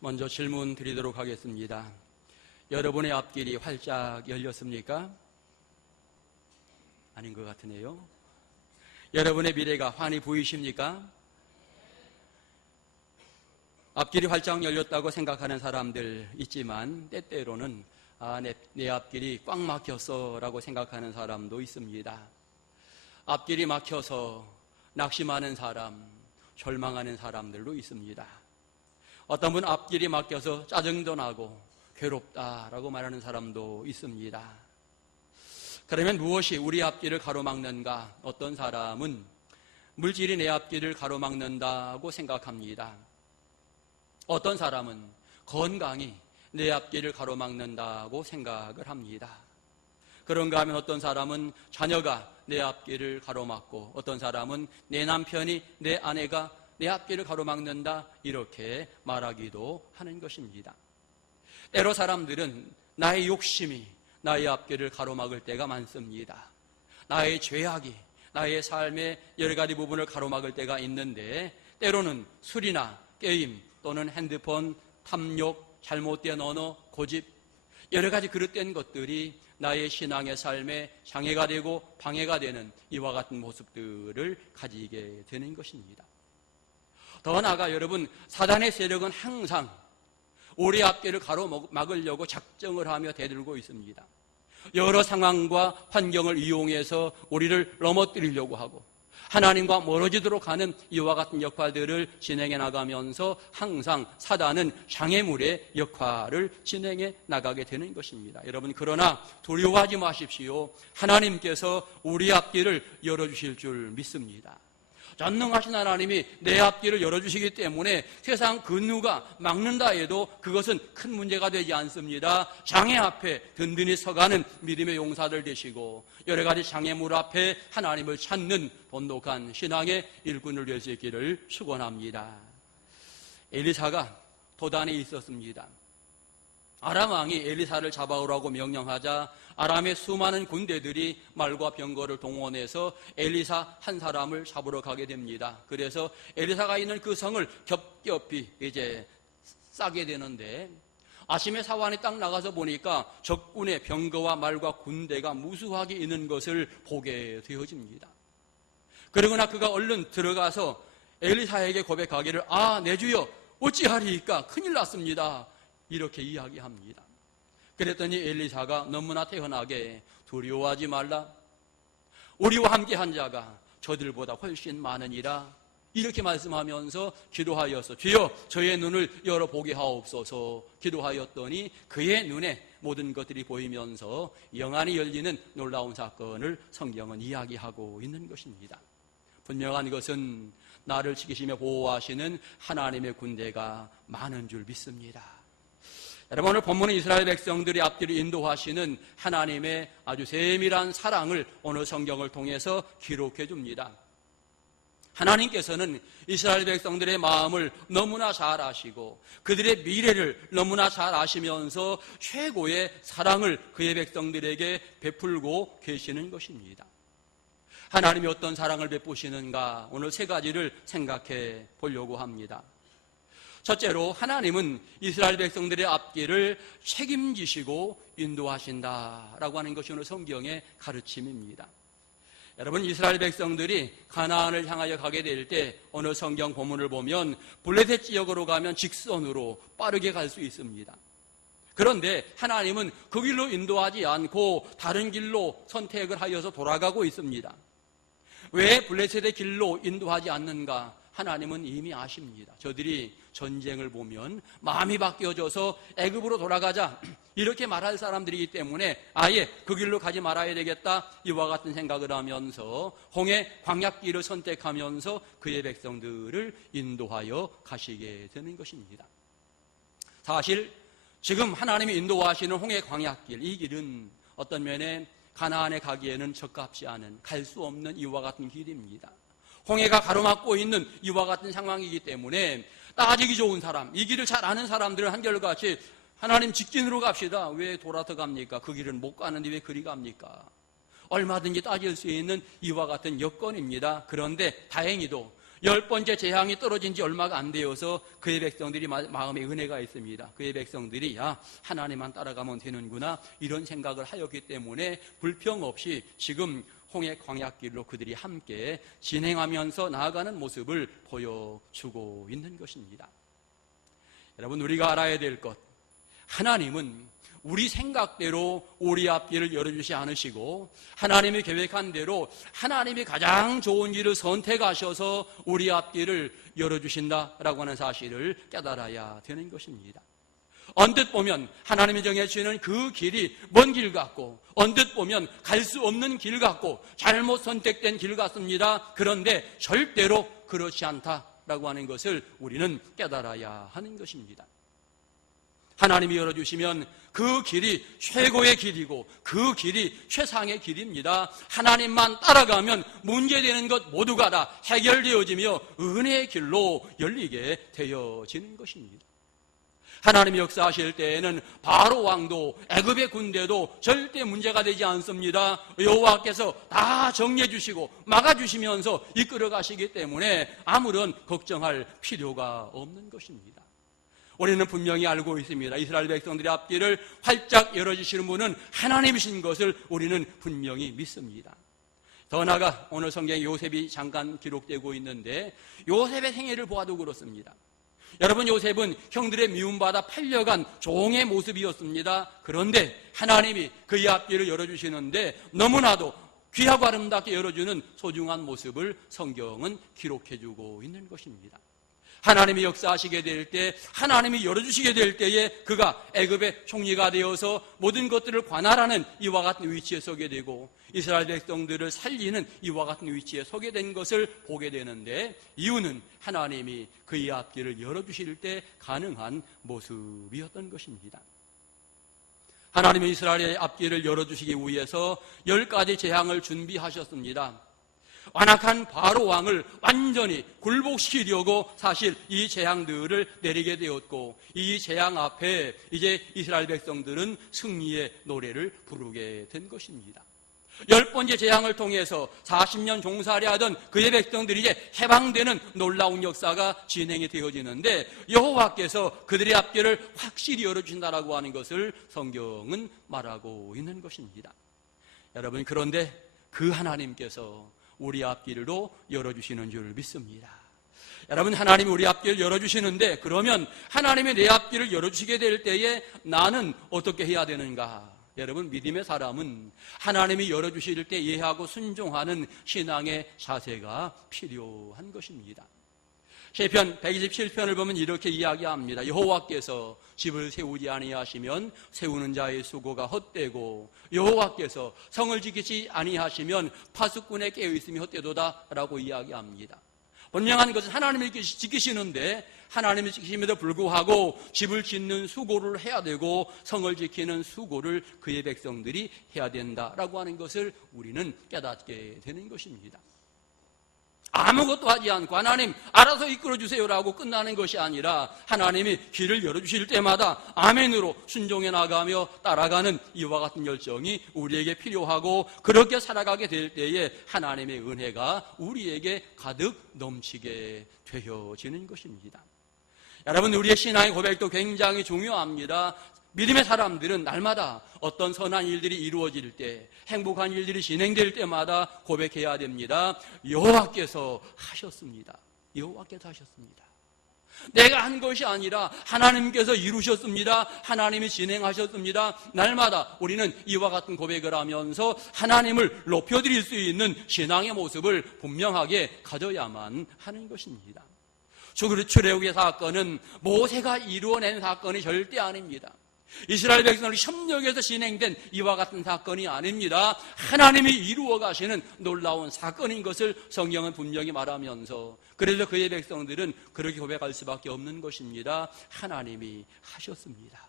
먼저 질문 드리도록 하겠습니다. 여러분의 앞길이 활짝 열렸습니까? 아닌 것 같으네요. 여러분의 미래가 환히 보이십니까? 앞길이 활짝 열렸다고 생각하는 사람들 있지만 때때로는 내 앞길이 꽉 막혔어 라고 생각하는 사람도 있습니다. 앞길이 막혀서 낙심하는 사람, 절망하는 사람들도 있습니다. 어떤 분 앞길이 막혀서 짜증도 나고 괴롭다라고 말하는 사람도 있습니다. 그러면 무엇이 우리 앞길을 가로막는가? 어떤 사람은 물질이 내 앞길을 가로막는다고 생각합니다. 어떤 사람은 건강이 내 앞길을 가로막는다고 생각을 합니다. 그런가 하면 어떤 사람은 자녀가 내 앞길을 가로막고 어떤 사람은 내 남편이 내 아내가 내 앞길을 가로막는다 이렇게 말하기도 하는 것입니다. 때로 사람들은 나의 욕심이 나의 앞길을 가로막을 때가 많습니다. 나의 죄악이 나의 삶의 여러 가지 부분을 가로막을 때가 있는데 때로는 술이나 게임 또는 핸드폰, 탐욕, 잘못된 언어, 고집 여러 가지 그릇된 것들이 나의 신앙의 삶에 장애가 되고 방해가 되는 이와 같은 모습들을 가지게 되는 것입니다. 더 나아가 여러분, 사단의 세력은 항상 우리 앞길을 가로막으려고 작정을 하며 대들고 있습니다. 여러 상황과 환경을 이용해서 우리를 넘어뜨리려고 하고 하나님과 멀어지도록 하는 이와 같은 역할들을 진행해 나가면서 항상 사단은 장애물의 역할을 진행해 나가게 되는 것입니다. 여러분, 그러나 두려워하지 마십시오. 하나님께서 우리 앞길을 열어주실 줄 믿습니다. 전능하신 하나님이 내 앞길을 열어주시기 때문에 세상 그 누가 막는다 해도 그것은 큰 문제가 되지 않습니다. 장애 앞에 든든히 서가는 믿음의 용사들 되시고 여러 가지 장애물 앞에 하나님을 찾는 돈독한 신앙의 일꾼을 될 수 있기를 축원합니다. 엘리사가 도단에 있었습니다. 아람 왕이 엘리사를 잡아오라고 명령하자 아람의 수많은 군대들이 말과 병거를 동원해서 엘리사 한 사람을 잡으러 가게 됩니다. 그래서 엘리사가 있는 그 성을 겹겹이 이제 싸게 되는데 아침에 사환이 딱 나가서 보니까 적군의 병거와 말과 군대가 무수하게 있는 것을 보게 되어집니다. 그러거나 그가 얼른 들어가서 엘리사에게 고백하기를 내 주여 어찌하리이까 큰일 났습니다. 이렇게 이야기합니다. 그랬더니 엘리사가 너무나 태연하게 두려워하지 말라. 우리와 함께한 자가 저들보다 훨씬 많으니라. 이렇게 말씀하면서 기도하였어. 주여 저의 눈을 열어보게 하옵소서. 기도하였더니 그의 눈에 모든 것들이 보이면서 영안이 열리는 놀라운 사건을 성경은 이야기하고 있는 것입니다. 분명한 것은 나를 지키시며 보호하시는 하나님의 군대가 많은 줄 믿습니다. 여러분, 오늘 본문은 이스라엘 백성들이 앞뒤를 인도하시는 하나님의 아주 세밀한 사랑을 오늘 성경을 통해서 기록해 줍니다. 하나님께서는 이스라엘 백성들의 마음을 너무나 잘 아시고 그들의 미래를 너무나 잘 아시면서 최고의 사랑을 그의 백성들에게 베풀고 계시는 것입니다. 하나님이 어떤 사랑을 베푸시는가 오늘 세 가지를 생각해 보려고 합니다. 첫째로 하나님은 이스라엘 백성들의 앞길을 책임지시고 인도하신다라고 하는 것이 오늘 성경의 가르침입니다. 여러분, 이스라엘 백성들이 가나안을 향하여 가게 될 때 오늘 성경 본문을 보면 블레셋 지역으로 가면 직선으로 빠르게 갈 수 있습니다. 그런데 하나님은 그 길로 인도하지 않고 다른 길로 선택을 하여서 돌아가고 있습니다. 왜 블레셋의 길로 인도하지 않는가? 하나님은 이미 아십니다. 저들이 전쟁을 보면 마음이 바뀌어져서 애굽으로 돌아가자 이렇게 말할 사람들이기 때문에 아예 그 길로 가지 말아야 되겠다 이와 같은 생각을 하면서 홍해 광야길을 선택하면서 그의 백성들을 인도하여 가시게 되는 것입니다. 사실 지금 하나님이 인도하시는 홍해 광야길, 이 길은 어떤 면에 가나안에 가기에는 적합지 않은, 갈 수 없는 이와 같은 길입니다. 홍해가 가로막고 있는 이와 같은 상황이기 때문에 따지기 좋은 사람, 이 길을 잘 아는 사람들은 한결같이 하나님 직진으로 갑시다. 왜 돌아서 갑니까? 그 길은 못 가는데 왜 그리 갑니까? 얼마든지 따질 수 있는 이와 같은 여건입니다. 그런데 다행히도 10번째 재앙이 떨어진 지 얼마가 안 되어서 그의 백성들이 마음에 은혜가 있습니다. 그의 백성들이 하나님만 따라가면 되는구나 이런 생각을 하였기 때문에 불평 없이 지금 홍해 광야길로 그들이 함께 진행하면서 나아가는 모습을 보여주고 있는 것입니다. 여러분, 우리가 알아야 될 것, 하나님은 우리 생각대로 우리 앞길을 열어주지 않으시고 하나님이 계획한 대로 하나님이 가장 좋은 길을 선택하셔서 우리 앞길을 열어주신다라고 하는 사실을 깨달아야 되는 것입니다. 언뜻 보면 하나님이 정해주시는 그 길이 먼 길 같고 언뜻 보면 갈 수 없는 길 같고 잘못 선택된 길 같습니다. 그런데 절대로 그렇지 않다라고 하는 것을 우리는 깨달아야 하는 것입니다. 하나님이 열어주시면 그 길이 최고의 길이고 그 길이 최상의 길입니다. 하나님만 따라가면 문제되는 것 모두가 다 해결되어지며 은혜의 길로 열리게 되어지는 것입니다. 하나님이 역사하실 때에는 바로 왕도 애굽의 군대도 절대 문제가 되지 않습니다. 여호와께서 다 정리해 주시고 막아주시면서 이끌어 가시기 때문에 아무런 걱정할 필요가 없는 것입니다. 우리는 분명히 알고 있습니다. 이스라엘 백성들의 앞길을 활짝 열어주시는 분은 하나님이신 것을 우리는 분명히 믿습니다. 더 나아가 오늘 성경에 요셉이 잠깐 기록되고 있는데 요셉의 생애를 보아도 그렇습니다. 여러분, 요셉은 형들의 미움받아 팔려간 종의 모습이었습니다. 그런데 하나님이 그의 앞길을 열어주시는데 너무나도 귀하고 아름답게 열어주는 소중한 모습을 성경은 기록해주고 있는 것입니다. 하나님이 역사하시게 될 때, 하나님이 열어주시게 될 때에 그가 애굽의 총리가 되어서 모든 것들을 관할하는 이와 같은 위치에 서게 되고 이스라엘 백성들을 살리는 이와 같은 위치에 서게 된 것을 보게 되는데 이유는 하나님이 그의 앞길을 열어주실 때 가능한 모습이었던 것입니다. 하나님이 이스라엘의 앞길을 열어주시기 위해서 10가지 재앙을 준비하셨습니다. 완악한 바로 왕을 완전히 굴복시키려고 사실 이 재앙들을 내리게 되었고 이 재앙 앞에 이제 이스라엘 백성들은 승리의 노래를 부르게 된 것입니다. 10번째 재앙을 통해서 40년 종살이 하던 그의 백성들이 이제 해방되는 놀라운 역사가 진행이 되어지는데 여호와께서 그들의 앞길을 확실히 열어주신다라고 하는 것을 성경은 말하고 있는 것입니다. 여러분, 그런데 그 하나님께서 우리 앞길도 열어주시는 줄 믿습니다. 여러분, 하나님이 우리 앞길을 열어주시는데 그러면 하나님이 내 앞길을 열어주시게 될 때에 나는 어떻게 해야 되는가? 여러분, 믿음의 사람은 하나님이 열어주실 때 이해하고 순종하는 신앙의 자세가 필요한 것입니다. 시편 127편을 보면 이렇게 이야기합니다. 여호와께서 집을 세우지 아니하시면 세우는 자의 수고가 헛되고 여호와께서 성을 지키지 아니하시면 파수꾼의 깨어있음이 헛되도다 라고 이야기합니다. 분명한 것은 하나님이 지키시는데 하나님이 지키심에도 불구하고 집을 짓는 수고를 해야 되고 성을 지키는 수고를 그의 백성들이 해야 된다라고 하는 것을 우리는 깨닫게 되는 것입니다. 아무것도 하지 않고 하나님 알아서 이끌어주세요라고 끝나는 것이 아니라 하나님이 길을 열어주실 때마다 아멘으로 순종해 나가며 따라가는 이와 같은 열정이 우리에게 필요하고 그렇게 살아가게 될 때에 하나님의 은혜가 우리에게 가득 넘치게 되어지는 것입니다. 여러분, 우리의 신앙의 고백도 굉장히 중요합니다. 믿음의 사람들은 날마다 어떤 선한 일들이 이루어질 때, 행복한 일들이 진행될 때마다 고백해야 됩니다. 여호와께서 하셨습니다. 여호와께서 하셨습니다. 내가 한 것이 아니라 하나님께서 이루셨습니다. 하나님이 진행하셨습니다. 날마다 우리는 이와 같은 고백을 하면서 하나님을 높여드릴 수 있는 신앙의 모습을 분명하게 가져야만 하는 것입니다. 출애굽의 사건은 모세가 이루어낸 사건이 절대 아닙니다. 이스라엘 백성들이 협력해서 진행된 이와 같은 사건이 아닙니다. 하나님이 이루어 가시는 놀라운 사건인 것을 성경은 분명히 말하면서 그래서 그의 백성들은 그렇게 고백할 수밖에 없는 것입니다. 하나님이 하셨습니다.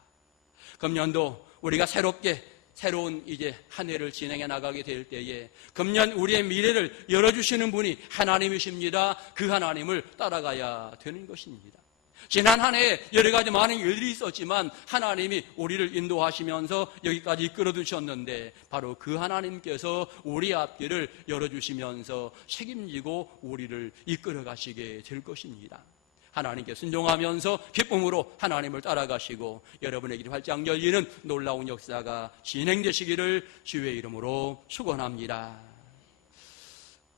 금년도 우리가 새로운 이제 한 해를 진행해 나가게 될 때에 금년 우리의 미래를 열어주시는 분이 하나님이십니다. 그 하나님을 따라가야 되는 것입니다. 지난 한 해에 여러 가지 많은 일들이 있었지만 하나님이 우리를 인도하시면서 여기까지 이끌어 두셨는데 바로 그 하나님께서 우리 앞길을 열어주시면서 책임지고 우리를 이끌어 가시게 될 것입니다. 하나님께 순종하면서 기쁨으로 하나님을 따라가시고 여러분의 길이 활짝 열리는 놀라운 역사가 진행되시기를 주의 이름으로 축원합니다.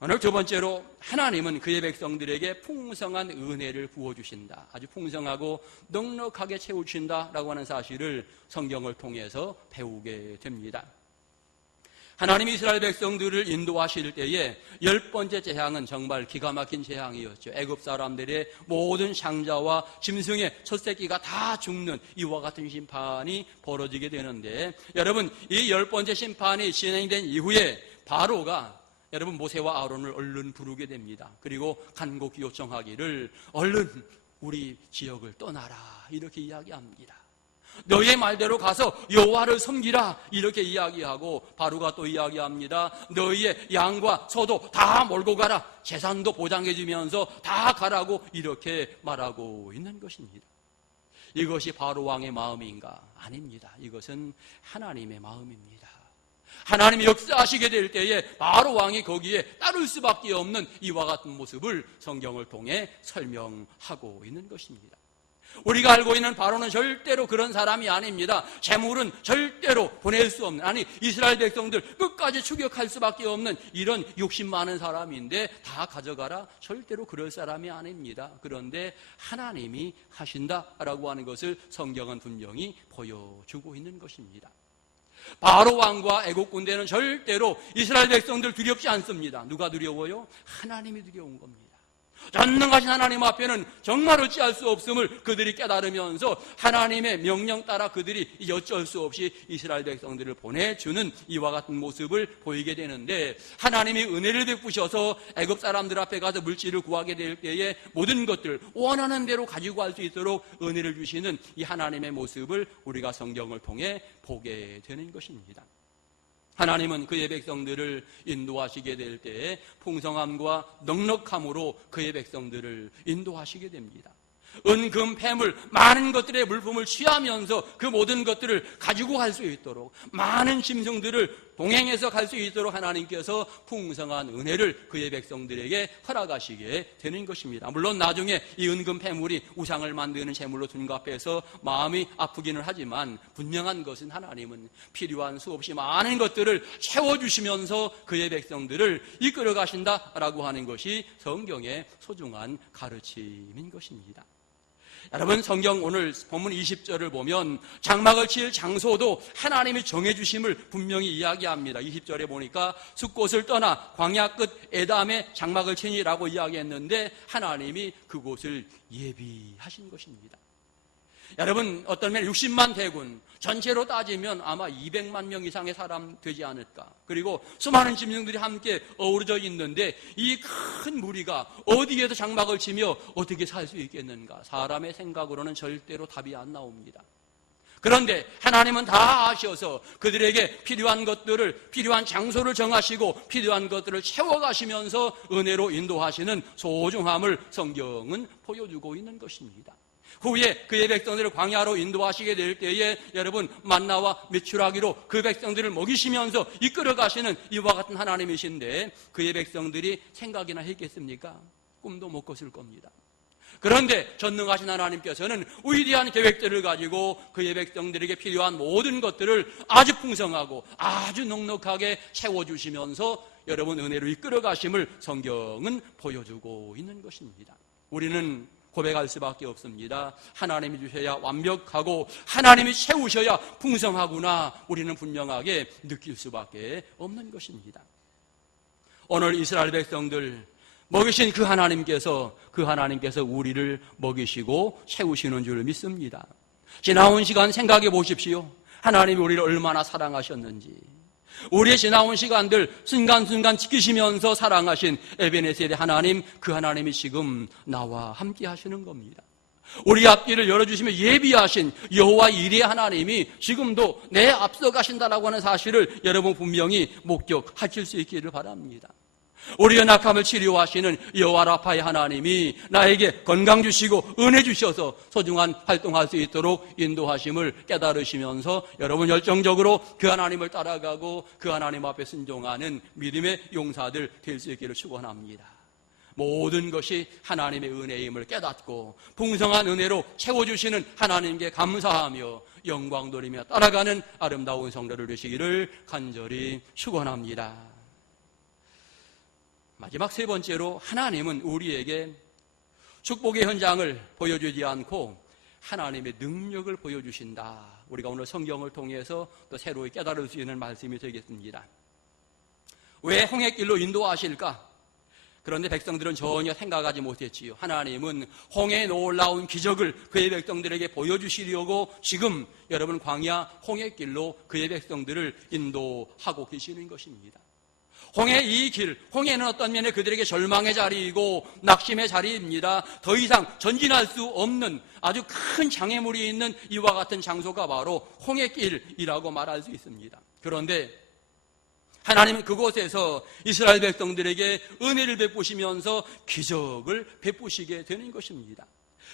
오늘 두 번째로 하나님은 그의 백성들에게 풍성한 은혜를 부어주신다. 아주 풍성하고 넉넉하게 채우신다라고 하는 사실을 성경을 통해서 배우게 됩니다. 하나님이 이스라엘 백성들을 인도하실 때에 10번째 재앙은 정말 기가 막힌 재앙이었죠. 애굽 사람들의 모든 장자와 짐승의 첫 새끼가 다 죽는 이와 같은 심판이 벌어지게 되는데 여러분 이 10번째 심판이 진행된 이후에 바로가 여러분 모세와 아론을 얼른 부르게 됩니다. 그리고 간곡히 요청하기를 얼른 우리 지역을 떠나라 이렇게 이야기합니다. 너희의 말대로 가서 여호와를 섬기라 이렇게 이야기하고 바로가 또 이야기합니다. 너희의 양과 소도 다 몰고 가라. 재산도 보장해 주면서 다 가라고 이렇게 말하고 있는 것입니다. 이것이 바로 왕의 마음인가? 아닙니다. 이것은 하나님의 마음입니다. 하나님이 역사하시게 될 때에 바로 왕이 거기에 따를 수밖에 없는 이와 같은 모습을 성경을 통해 설명하고 있는 것입니다. 우리가 알고 있는 바로는 절대로 그런 사람이 아닙니다. 재물은 절대로 보낼 수 없는, 아니 이스라엘 백성들 끝까지 추격할 수밖에 없는 이런 욕심 많은 사람인데 다 가져가라? 절대로 그럴 사람이 아닙니다. 그런데 하나님이 하신다라고 하는 것을 성경은 분명히 보여주고 있는 것입니다. 바로 왕과 애국 군대는 절대로 이스라엘 백성들 두렵지 않습니다. 누가 두려워요? 하나님이 두려운 겁니다. 전능하신 하나님 앞에는 정말 어찌할 수 없음을 그들이 깨달으면서 하나님의 명령 따라 그들이 어쩔 수 없이 이스라엘 백성들을 보내주는 이와 같은 모습을 보이게 되는데 하나님이 은혜를 베푸셔서 애굽 사람들 앞에 가서 물질을 구하게 될 때에 모든 것들 원하는 대로 가지고 갈 수 있도록 은혜를 주시는 이 하나님의 모습을 우리가 성경을 통해 보게 되는 것입니다. 하나님은 그의 백성들을 인도하시게 될 때에 풍성함과 넉넉함으로 그의 백성들을 인도하시게 됩니다. 은, 금, 폐물, 많은 것들의 물품을 취하면서 그 모든 것들을 가지고 갈 수 있도록 많은 짐승들을 동행해서 갈 수 있도록 하나님께서 풍성한 은혜를 그의 백성들에게 허락하시게 되는 것입니다. 물론 나중에 이 은금 폐물이 우상을 만드는 제물로 둔갑해서 마음이 아프기는 하지만 분명한 것은 하나님은 필요한 수없이 많은 것들을 채워주시면서 그의 백성들을 이끌어 가신다라고 하는 것이 성경의 소중한 가르침인 것입니다. 여러분 성경 오늘 본문 20절을 보면 장막을 칠 장소도 하나님이 정해주심을 분명히 이야기합니다. 20절에 보니까 숲곳을 떠나 광야 끝 에담에 장막을 치니라고 이야기했는데 하나님이 그곳을 예비하신 것입니다. 여러분 어떤 면 60만 대군 전체로 따지면 아마 200만 명 이상의 사람 되지 않을까. 그리고 수많은 짐승들이 함께 어우러져 있는데 이 큰 무리가 어디에서 장막을 치며 어떻게 살 수 있겠는가. 사람의 생각으로는 절대로 답이 안 나옵니다. 그런데 하나님은 다 아셔서 그들에게 필요한 것들을, 필요한 장소를 정하시고 필요한 것들을 채워가시면서 은혜로 인도하시는 소중함을 성경은 보여주고 있는 것입니다. 후에 그의 백성들을 광야로 인도하시게 될 때에 여러분 만나와 메추라기로 그 백성들을 먹이시면서 이끌어 가시는 이와 같은 하나님이신데 그의 백성들이 생각이나 했겠습니까? 꿈도 못 꿨을 겁니다. 그런데 전능하신 하나님께서는 위대한 계획들을 가지고 그의 백성들에게 필요한 모든 것들을 아주 풍성하고 아주 넉넉하게 채워주시면서 여러분 은혜로 이끌어 가심을 성경은 보여주고 있는 것입니다. 우리는 고백할 수밖에 없습니다. 하나님이 주셔야 완벽하고 하나님이 채우셔야 풍성하구나. 우리는 분명하게 느낄 수밖에 없는 것입니다. 오늘 이스라엘 백성들 먹이신 그 하나님께서 우리를 먹이시고 채우시는 줄 믿습니다. 지나온 시간 생각해 보십시오. 하나님이 우리를 얼마나 사랑하셨는지. 우리의 지나온 시간들 순간순간 지키시면서 사랑하신 에베네셀의 하나님, 그 하나님이 지금 나와 함께 하시는 겁니다. 우리 앞길을 열어주시며 예비하신 여호와 이레 하나님이 지금도 내 앞서 가신다라고 하는 사실을 여러분 분명히 목격하실 수 있기를 바랍니다. 우리의 낙함을 치료하시는 여호와 라파의 하나님이 나에게 건강 주시고 은혜 주셔서 소중한 활동할 수 있도록 인도하심을 깨달으시면서 여러분 열정적으로 그 하나님을 따라가고 그 하나님 앞에 순종하는 믿음의 용사들 될 수 있기를 축원합니다. 모든 것이 하나님의 은혜임을 깨닫고 풍성한 은혜로 채워주시는 하나님께 감사하며 영광 돌리며 따라가는 아름다운 성도들 되시기를 간절히 축원합니다. 마지막 세 번째로 하나님은 우리에게 축복의 현장을 보여주지 않고 하나님의 능력을 보여주신다. 우리가 오늘 성경을 통해서 또 새로이 깨달을 수 있는 말씀이 되겠습니다. 왜 홍해길로 인도하실까? 그런데 백성들은 전혀 생각하지 못했지요. 하나님은 홍해의 놀라운 기적을 그의 백성들에게 보여주시려고 지금 여러분 광야 홍해길로 그의 백성들을 인도하고 계시는 것입니다. 홍해 이 길, 홍해는 어떤 면에 그들에게 절망의 자리이고 낙심의 자리입니다. 더 이상 전진할 수 없는 아주 큰 장애물이 있는 이와 같은 장소가 바로 홍해길이라고 말할 수 있습니다. 그런데 하나님은 그곳에서 이스라엘 백성들에게 은혜를 베푸시면서 기적을 베푸시게 되는 것입니다.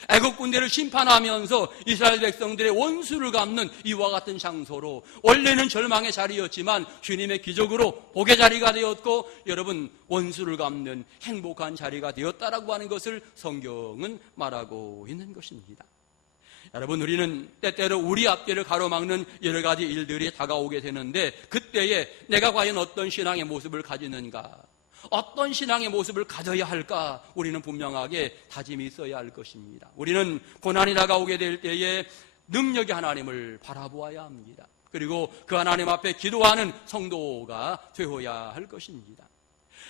애국 군대를 심판하면서 이스라엘 백성들의 원수를 갚는 이와 같은 장소로 원래는 절망의 자리였지만 주님의 기적으로 복의 자리가 되었고 여러분 원수를 갚는 행복한 자리가 되었다라고 하는 것을 성경은 말하고 있는 것입니다. 여러분 우리는 때때로 우리 앞길을 가로막는 여러 가지 일들이 다가오게 되는데 그때에 내가 과연 어떤 신앙의 모습을 가지는가, 어떤 신앙의 모습을 가져야 할까 우리는 분명하게 다짐이 있어야 할 것입니다. 우리는 고난이 다가오게 될 때에 능력의 하나님을 바라보아야 합니다. 그리고 그 하나님 앞에 기도하는 성도가 되어야 할 것입니다.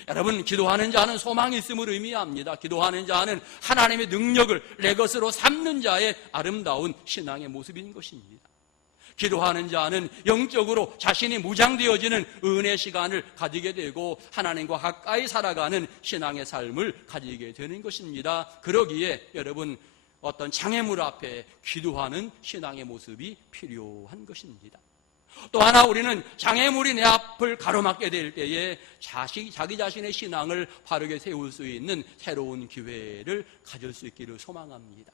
여러분 기도하는 자는 소망이 있음을 의미합니다. 기도하는 자는 하나님의 능력을 내 것으로 삼는 자의 아름다운 신앙의 모습인 것입니다. 기도하는 자는 영적으로 자신이 무장되어지는 은혜 시간을 가지게 되고 하나님과 가까이 살아가는 신앙의 삶을 가지게 되는 것입니다. 그러기에 여러분 어떤 장애물 앞에 기도하는 신앙의 모습이 필요한 것입니다. 또 하나 우리는 장애물이 내 앞을 가로막게 될 때에 자기 자신의 신앙을 바르게 세울 수 있는 새로운 기회를 가질 수 있기를 소망합니다.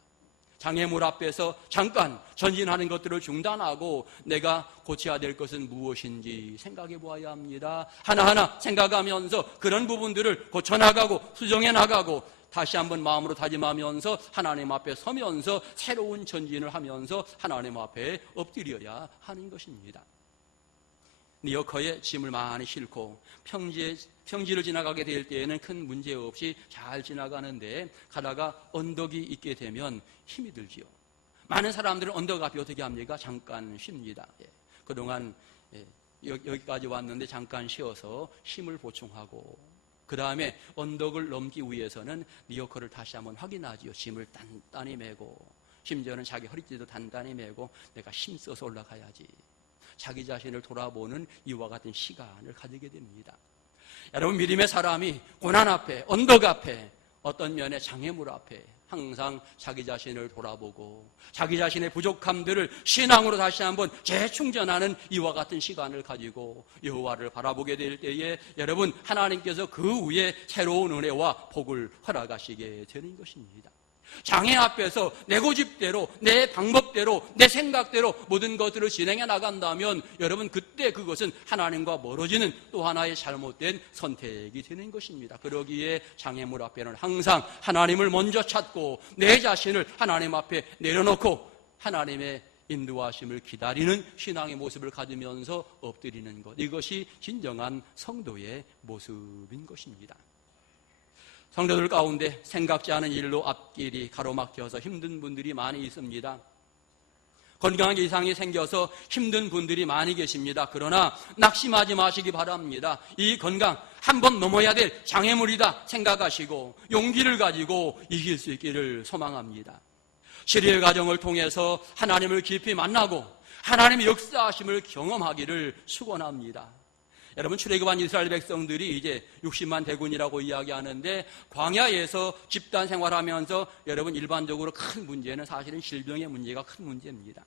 장애물 앞에서 잠깐 전진하는 것들을 중단하고 내가 고쳐야 될 것은 무엇인지 생각해 보아야 합니다. 하나하나 생각하면서 그런 부분들을 고쳐나가고 수정해 나가고 다시 한번 마음으로 다짐하면서 하나님 앞에 서면서 새로운 전진을 하면서 하나님 앞에 엎드려야 하는 것입니다. 리어커에 짐을 많이 싣고 평지를 지나가게 될 때에는 큰 문제 없이 잘 지나가는데 가다가 언덕이 있게 되면 힘이 들지요. 많은 사람들은 언덕 앞에 어떻게 합니까? 잠깐 쉽니다. 그동안 여기까지 왔는데 잠깐 쉬어서 힘을 보충하고 그 다음에 언덕을 넘기 위해서는 리어커를 다시 한번 확인하지요. 짐을 단단히 메고 심지어는 자기 허리띠도 단단히 메고 내가 힘써서 올라가야지. 자기 자신을 돌아보는 이와 같은 시간을 가지게 됩니다. 여러분 믿음의 사람이 고난 앞에 언덕 앞에 어떤 면의 장애물 앞에 항상 자기 자신을 돌아보고 자기 자신의 부족함들을 신앙으로 다시 한번 재충전하는 이와 같은 시간을 가지고 여호와를 바라보게 될 때에 여러분 하나님께서 그 위에 새로운 은혜와 복을 허락하시게 되는 것입니다. 장애 앞에서 내 고집대로 내 방법대로 내 생각대로 모든 것들을 진행해 나간다면 여러분 그때 그것은 하나님과 멀어지는 또 하나의 잘못된 선택이 되는 것입니다. 그러기에 장애물 앞에는 항상 하나님을 먼저 찾고 내 자신을 하나님 앞에 내려놓고 하나님의 인도하심을 기다리는 신앙의 모습을 가지면서 엎드리는 것, 이것이 진정한 성도의 모습인 것입니다. 성도들 가운데 생각지 않은 일로 앞길이 가로막혀서 힘든 분들이 많이 있습니다. 건강한 이상이 생겨서 힘든 분들이 많이 계십니다. 그러나 낙심하지 마시기 바랍니다. 이 건강 한번 넘어야 될 장애물이다 생각하시고 용기를 가지고 이길 수 있기를 소망합니다. 치료의 과정을 통해서 하나님을 깊이 만나고 하나님의 역사하심을 경험하기를 축원합니다. 여러분 출애굽한 이스라엘 백성들이 이제 60만 대군이라고 이야기하는데 광야에서 집단 생활하면서 여러분 일반적으로 큰 문제는 사실은 질병의 문제가 큰 문제입니다.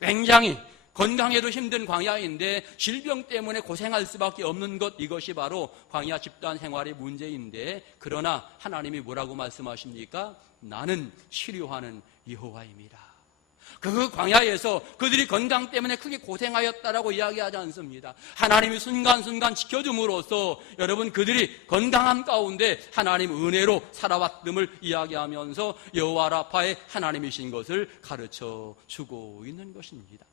굉장히 건강에도 힘든 광야인데 질병 때문에 고생할 수밖에 없는 것, 이것이 바로 광야 집단 생활의 문제인데, 그러나 하나님이 뭐라고 말씀하십니까? 나는 치료하는 여호와입니다. 그 광야에서 그들이 건강 때문에 크게 고생하였다라고 이야기하지 않습니다. 하나님이 순간순간 지켜줌으로써 여러분 그들이 건강함 가운데 하나님 은혜로 살아왔음을 이야기하면서 여호와 라파의 하나님이신 것을 가르쳐 주고 있는 것입니다.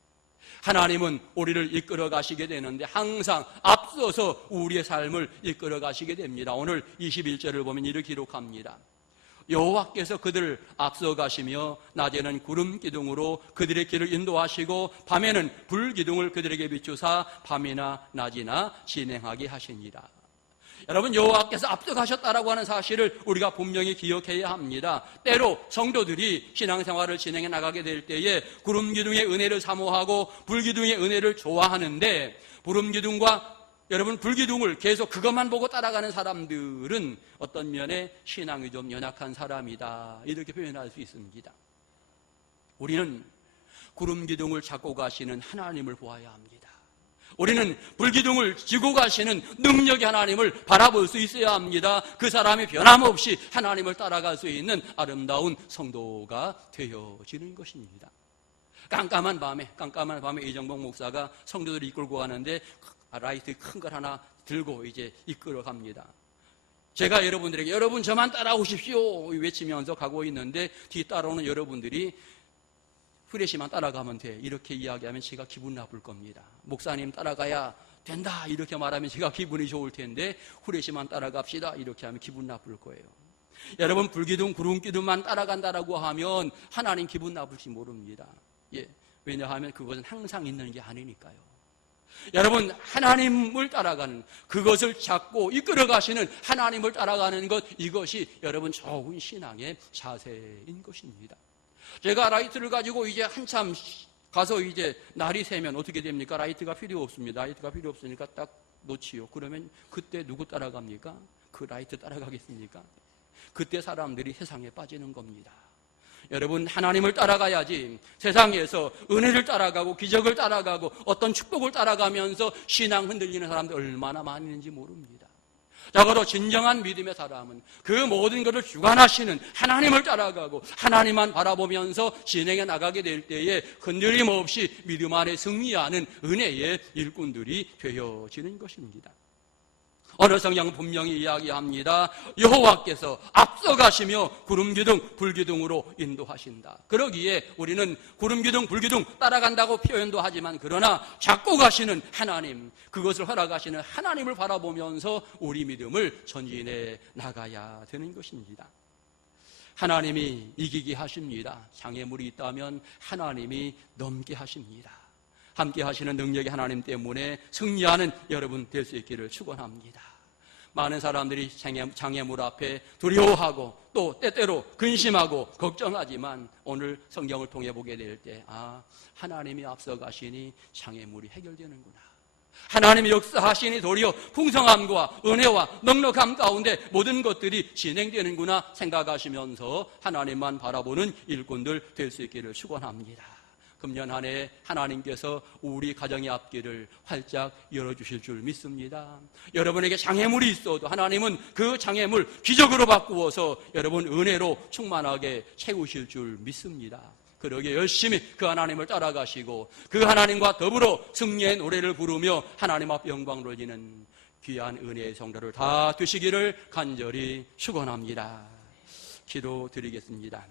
하나님은 우리를 이끌어 가시게 되는데 항상 앞서서 우리의 삶을 이끌어 가시게 됩니다. 오늘 21절을 보면 이렇게 기록합니다. 여호와께서 그들을 앞서 가시며 낮에는 구름 기둥으로 그들의 길을 인도하시고 밤에는 불 기둥을 그들에게 비추사 밤이나 낮이나 진행하게 하시니라. 여러분, 여호와께서 앞서 가셨다라고 하는 사실을 우리가 분명히 기억해야 합니다. 때로 성도들이 신앙생활을 진행해 나가게 될 때에 구름 기둥의 은혜를 사모하고 불 기둥의 은혜를 좋아하는데, 구름 기둥과 여러분 불기둥을 계속 그것만 보고 따라가는 사람들은 어떤 면에 신앙이 좀 연약한 사람이다, 이렇게 표현할 수 있습니다. 우리는 구름기둥을 잡고 가시는 하나님을 보아야 합니다. 우리는 불기둥을 지고 가시는 능력의 하나님을 바라볼 수 있어야 합니다. 그 사람이 변함없이 하나님을 따라갈 수 있는 아름다운 성도가 되어지는 것입니다. 깜깜한 밤에 이정복 목사가 성도들을 이끌고 가는데 라이트 큰 걸 하나 들고 이제 이끌어 갑니다. 제가 여러분들에게 여러분 저만 따라오십시오 외치면서 가고 있는데 뒤 따라오는 여러분들이 후레쉬만 따라가면 돼 이렇게 이야기하면 제가 기분 나쁠 겁니다. 목사님 따라가야 된다 이렇게 말하면 제가 기분이 좋을 텐데 후레쉬만 따라갑시다 이렇게 하면 기분 나쁠 거예요. 여러분 불기둥 구름기둥만 따라간다라고 하면 하나님 기분 나쁠지 모릅니다. 예, 왜냐하면 그것은 항상 있는 게 아니니까요. 여러분 하나님을 따라가는, 그것을 잡고 이끌어 가시는 하나님을 따라가는 것, 이것이 여러분 좋은 신앙의 자세인 것입니다. 제가 라이트를 가지고 이제 한참 가서 이제 날이 새면 어떻게 됩니까? 라이트가 필요 없습니다. 라이트가 필요 없으니까 딱 놓지요. 그러면 그때 누구 따라갑니까? 그 라이트 따라가겠습니까? 그때 사람들이 세상에 빠지는 겁니다. 여러분 하나님을 따라가야지 세상에서 은혜를 따라가고 기적을 따라가고 어떤 축복을 따라가면서 신앙 흔들리는 사람들 얼마나 많이 있는지 모릅니다. 적어도 진정한 믿음의 사람은 그 모든 것을 주관하시는 하나님을 따라가고 하나님만 바라보면서 진행해 나가게 될 때에 흔들림 없이 믿음 안에 승리하는 은혜의 일꾼들이 되어지는 것입니다. 어느 성경은 분명히 이야기합니다. 여호와께서 앞서가시며 구름기둥 불기둥으로 인도하신다. 그러기에 우리는 구름기둥 불기둥 따라간다고 표현도 하지만 그러나 잡고 가시는 하나님, 그것을 허락하시는 하나님을 바라보면서 우리 믿음을 전진해 나가야 되는 것입니다. 하나님이 이기게 하십니다. 장애물이 있다면 하나님이 넘게 하십니다. 함께 하시는 능력의 하나님 때문에 승리하는 여러분 될 수 있기를 축원합니다. 많은 사람들이 장애물 앞에 두려워하고 또 때때로 근심하고 걱정하지만 오늘 성경을 통해 보게 될 때 하나님이 앞서 가시니 장애물이 해결되는구나. 하나님이 역사하시니 도리어 풍성함과 은혜와 넉넉함 가운데 모든 것들이 진행되는구나 생각하시면서 하나님만 바라보는 일꾼들 될 수 있기를 축원합니다. 금년 한 해 하나님께서 우리 가정의 앞길을 활짝 열어주실 줄 믿습니다. 여러분에게 장애물이 있어도 하나님은 그 장애물 기적으로 바꾸어서 여러분 은혜로 충만하게 채우실 줄 믿습니다. 그러기에 열심히 그 하나님을 따라가시고 그 하나님과 더불어 승리의 노래를 부르며 하나님 앞 영광을 올리는 귀한 은혜의 성도를 다 되시기를 간절히 축원합니다. 기도드리겠습니다.